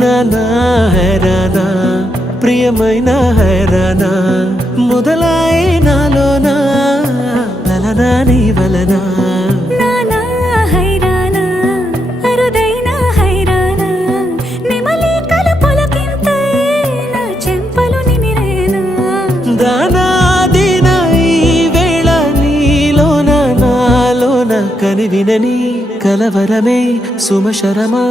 నానా హైరానా ప్రియమైన హైరానా మొదలాయి నాలోనా లలనా నీ వలనా నానా హైరానా అరుదైన హైరానా నిమలి కలుపులకింతై నా చెంపలు నిమిరేనా దానాదిన ఈ వేళ నీలోన నాలోన కనివినని కలవరమే సుమశరమా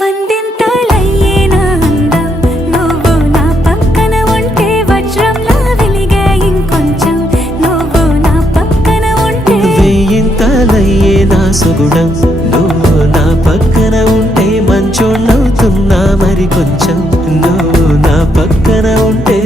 వందింతలయ్యేనా అందం నువ్వు నా పక్కన ఉంటే వజ్రంలా వెలిగే ఇంకొంచెం నువ్వు నా పక్కన ఉంటే వెయ్యింతలయ్యే నా సుగుణం నువ్వు నా పక్కన ఉంటే మంచోళ్ళవుతున్నా మరి కొంచెం నువ్వు నా పక్కన ఉంటే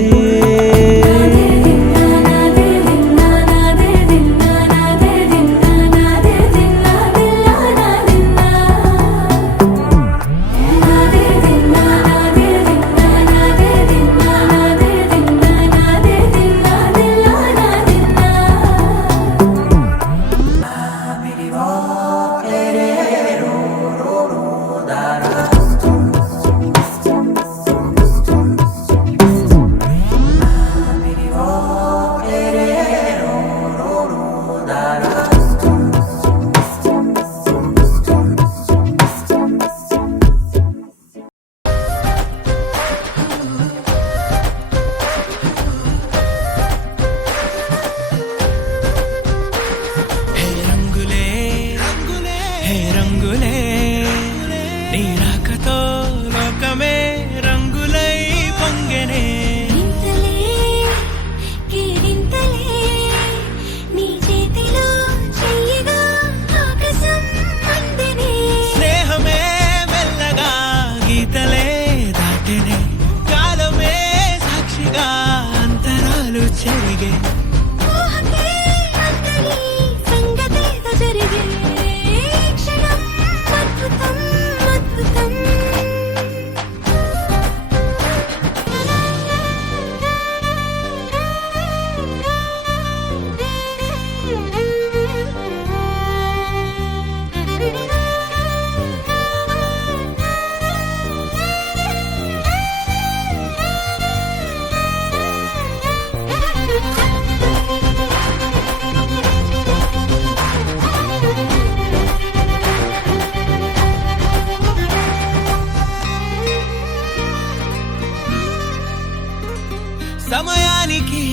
సమయానికి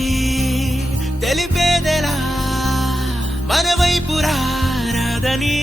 తెలిపేదెలా మన వైపు రాదని